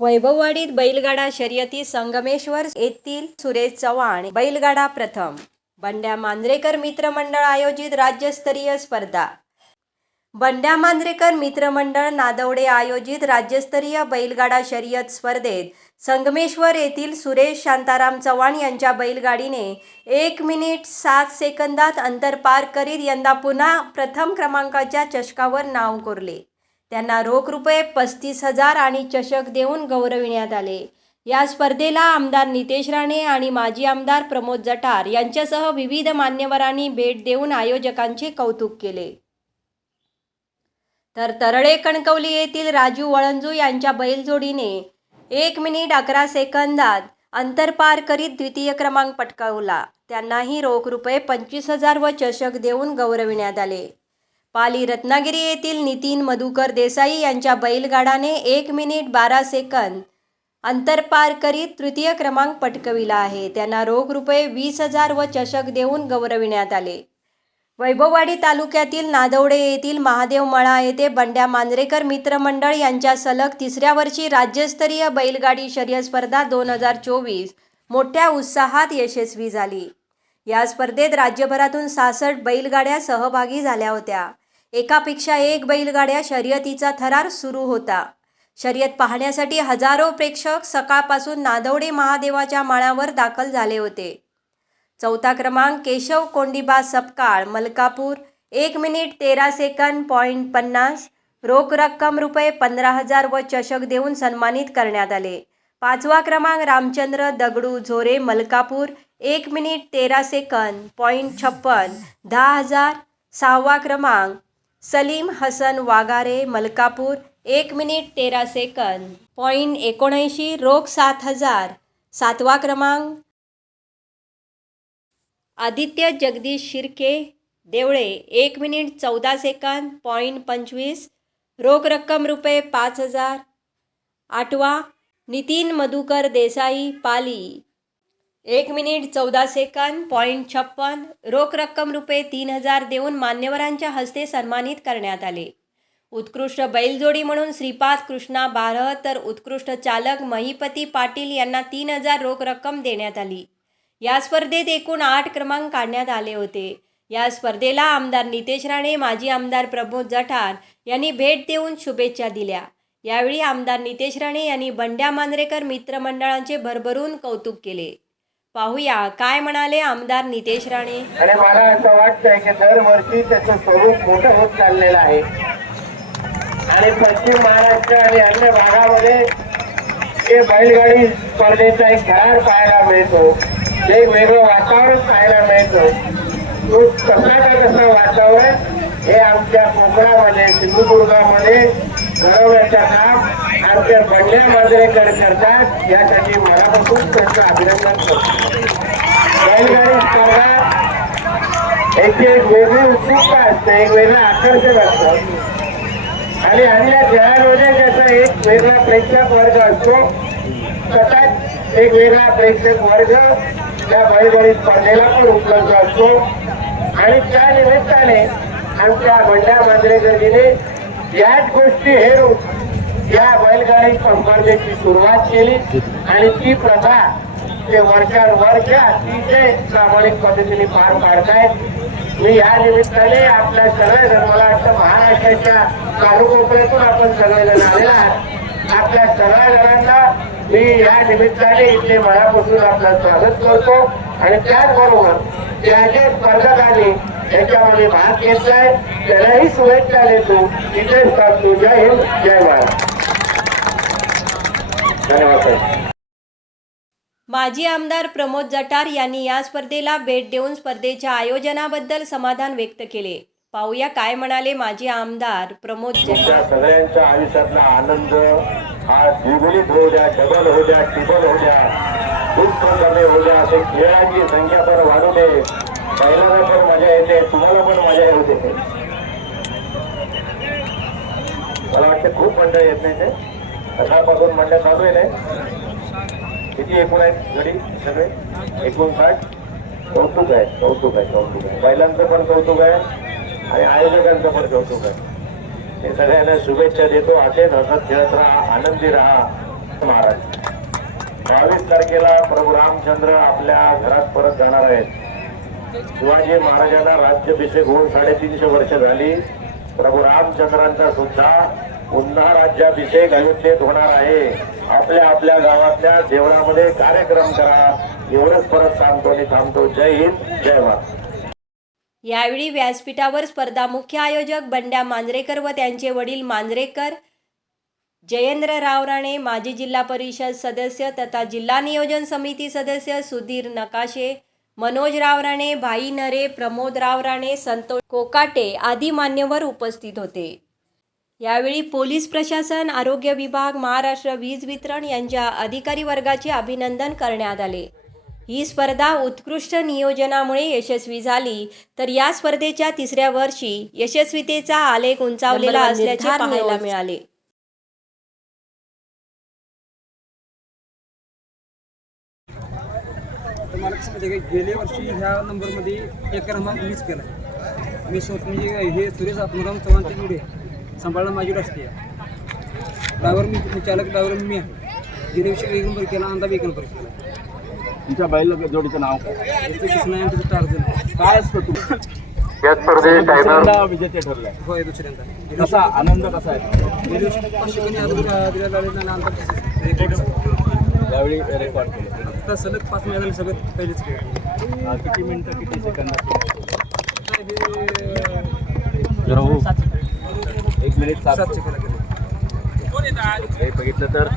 वैभववाडीत बैलगाडा शर्यती संगमेश्वर येथील सुरेश चव्हाण बैलगाडा प्रथम. बंड्या मांजरेकर मित्रमंडळ आयोजित राज्यस्तरीय स्पर्धा. बंड्या मांजरेकर मित्रमंडळ नादवडे आयोजित राज्यस्तरीय बैलगाडा शर्यत स्पर्धेत संगमेश्वर येथील सुरेश शांताराम चव्हाण यांच्या बैलगाडीने एक मिनिट सात सेकंदात अंतर पार करीत यंदा पुन्हा प्रथम क्रमांकाच्या चषकावर नाव कोरले. त्यांना रोख रुपये पस्तीस हजार आणि चषक देऊन गौरविण्यात आले. या स्पर्धेला आमदार नितेश राणे आणि माजी आमदार प्रमोद जठार यांच्यासह विविध मान्यवरांनी भेट देऊन आयोजकांचे कौतुक केले. तर तरळे कणकवली येथील राजू वळंजू यांच्या बैलजोडीने एक मिनिट अकरा सेकंदात अंतर पार करीत द्वितीय क्रमांक पटकावला. त्यांनाही रोख रुपये पंचवीस हजार व चषक देऊन गौरविण्यात आले. पाली रत्नागिरी येथील नितीन मधुकर देसाई यांच्या बैलगाडाने एक मिनिट बारा सेकंद अंतर पार करीत तृतीय क्रमांक पटकविला आहे. त्यांना रोख रुपये वीस हजार व चषक देऊन गौरविण्यात आले. वैभववाडी तालुक्यातील नादवडे येथील महादेव मळा येथे बंड्या मांजरेकर मित्रमंडळ यांच्या सलग तिसऱ्या वर्षी राज्यस्तरीय बैलगाडी शर्यत स्पर्धा दोन हजार चोवीस मोठ्या उत्साहात यशस्वी झाली. या स्पर्धेत राज्यभरातून सासष्ट बैलगाड्या सहभागी झाल्या होत्या. एकापेक्षा एक बैलगाड्या शर्यतीचा थरार सुरू होता. शर्यत पाहण्यासाठी हजारो प्रेक्षक सकाळपासून नादवडे महादेवाच्या माळावर दाखल झाले होते. चौथा क्रमांक केशव कोंडिबा सपकाळ मलकापूर एक मिनिट तेरा सेकंद पॉईंट पन्नास रोख रक्कम रुपये पंधरा हजार व चषक देऊन सन्मानित करण्यात आले. पाचवा क्रमांक रामचंद्र दगडू झोरे मलकापूर एक मिनिट तेरा सेकंद पॉईंट छप्पन दहा हजार. सहावा क्रमांक सलीम हसन वागारे मलकापूर एक मिनिट तेरा सेकंद. पॉईंट एकोणऐंशी रोख सात हजार. सातवा क्रमांक. आदित्य जगदीश शिर्के देवळे एक मिनिट चौदा सेकंद. पॉईंट पंचवीस रोख रक्कम रुपये पाच हजार. आठवा नितीन मधुकर देसाई पाली. एक मिनिट चौदा सेकंद पॉईंट छप्पन. रोख रक्कम रुपये तीन हजार देऊन मान्यवरांच्या हस्ते सन्मानित करण्यात आले. उत्कृष्ट बैलजोडी म्हणून श्रीपाद कृष्णा बारह तर उत्कृष्ट चालक महिपती पाटील यांना तीन हजार रोख रक्कम देण्यात आली. या स्पर्धेत एकूण आठ क्रमांक काढण्यात आले होते. या स्पर्धेला आमदार नितेश राणे माजी आमदार प्रमोद जठार यांनी भेट देऊन शुभेच्छा दिल्या. यावेळी आमदार नितेश राणे यांनी बंड्या मांजरेकर मित्रमंडळांचे भरभरून कौतुक केले. पाहूया. काय म्हणाले आमदार नितेश राणे? आणि मला असं वाटतंय की दरवर्षी त्याचं स्वरूप मोठं होत चाललेलं आहे. आणि पश्चिम महाराष्ट्र आणि अन्य भागामध्ये हे बैलगाडी स्पर्धेचा एक थरार पाहायला मिळतो एक वेगळं वातावरण पाहायला मिळतं तो कसं का कसं वातावरण हे आमच्या कोकणामध्ये सिंधुदुर्गामध्ये घडवण्याचं काम आमच्या बंड्या मांजरेकर करतात. यासाठी मनापासून त्यांचं अभिनंदन करतो. बैलगाडी स्पर्धा याची एक वेगळी उत्सुकता असते एक वेगळं आकर्षण असतं. आणि अन्य खेळाडूने त्याचा एक वेगळा प्रेक्षक वर्ग असतो. सतत एक वेगळा प्रेक्षक वर्ग त्या बैलगाडी स्पर्धेला पण उपलब्ध असतो. आणि त्या निमित्ताने आमच्या बंड्या मांजरेकरजीने याच गोष्टी हे या बैलगाडी स्पर्धेची सुरुवात केली आणि ती प्रथा ते वर्षानुवर्ष अतिशय प्रामाणिक पद्धतीने पार पाडतायत. मी या निमित्ताने आपल्या सगळेजण मला वाटतं महाराष्ट्राच्या कारुकोपऱ्यातून आपण सगळेजण आलेला आहात. आपल्या सगळ्या जणांना मी या निमित्ताने इथे मनापासून आपलं स्वागत करतो. आणि त्याचबरोबर ज्या ज्या स्पर्धकांनी याच्यामध्ये भाग घेतलाय. त्यालाही शुभेच्छा देतो इथेच करतो जय हिंद जय महाराज धन्यवाद माजी आमदार प्रमोद जठार यांनी या स्पर्धेला भेट देऊन स्पर्धेच्या आयोजनाबद्दल समाधान व्यक्त केले. पाहूया काय म्हणाले माजी आमदार प्रमोद जठार तुमच्या सगळ्यांच्या आयुष्यातला आनंद हा द्विगुणित होऊ द्या डबल होऊ द्या ट्रिपल होऊ द्या उत्प्रकारे होऊ द्या असे खेळांची संख्या पण वाढू दे. पहिल्याला पण मजा येते तुम्हाला पण मजा येऊ देते मला वाटतं खूप मंडळ येत नाही ते. सकाळपासून मंडळ चालू आहे नाही किती एकूण आहेत घडी सगळे? एकूण साठ? कौतुक आहे कौतुक आहे कौतुक आहे. बैलांचं पण कौतुक आहे आणि आयोजकांचं पण कौतुक आहे. हे सगळ्यांना शुभेच्छा देतो. असेच हसत खेळत राहा आनंदी राहा. महाराज. बावीस तारखेला प्रभू रामचंद्र आपल्या घरात परत जाणार आहेत. शिवाजी महाराजांना राज्याभिषेक होऊन साडेतीनशे वर्ष झाली. प्रभू रामचंद्रांचा सुद्धा पुन्हा राज्याभिषेक अयोध्येत होणार आहे. आपल्या आपल्या गावातल्या जेवणामध्ये कार्यक्रम करा. एवढंच परत सांगतो आणि थांबतो. जय हिंद जय महाराज यावेळी व्यासपीठावर स्पर्धा मुख्य आयोजक बंड्या मांजरेकर व त्यांचे वडील मांजरेकर जयेंद्र राव राणे माजी जिल्हा परिषद सदस्य तथा जिल्हा नियोजन समिती सदस्य सुधीर नकाशे मनोज राव राणे भाई नरे प्रमोद राव राणे संतोष कोकाटे आदी मान्यवर उपस्थित होते. यावेळी पोलीस प्रशासन आरोग्य विभाग महाराष्ट्र वीज वितरण यांच्या अधिकारी वर्गाचे अभिनंदन करण्यात आले. ही स्पर्धा उत्कृष्ट नियोजनामुळे यशस्वी झाली तर या स्पर्धेच्या तिसऱ्या वर्षी यशस्वीतेचा आलेख उंचावलेला असल्याचे पाहायला मिळाले. मला कसं का गेल्या वर्षी ह्या नंबरमध्ये एक क्रमांक मीच केला मी स्वतः म्हणजे हे सुरेश आत्मराम चव्हाणचे जोडे सांभाळणं माझी असते ड्रायव्हर मी चालक ड्रायव्हर मी आहे गेल्या वर्षी एक नंबर केला अंदा एक नंबर केला तुमच्या बैल जोडीचं नाव काय काय असतं तुम्ही या स्पर्धेत दुसऱ्यांदा विजेते ठरलाय होय दुसऱ्यांदा कसा आनंद कसा आहे गेल्या वर्षी पाचशे कोणी अगोदर दिल्या लागले आणि अंतर रेकॉर्ड यावेळी रेकॉर्ड केलं आता सलग पाच महिन्याला सगळं पहिलेच अं, किती मिनिटं किती हे. एक मिनिट सात केलं हे बघितलं तर?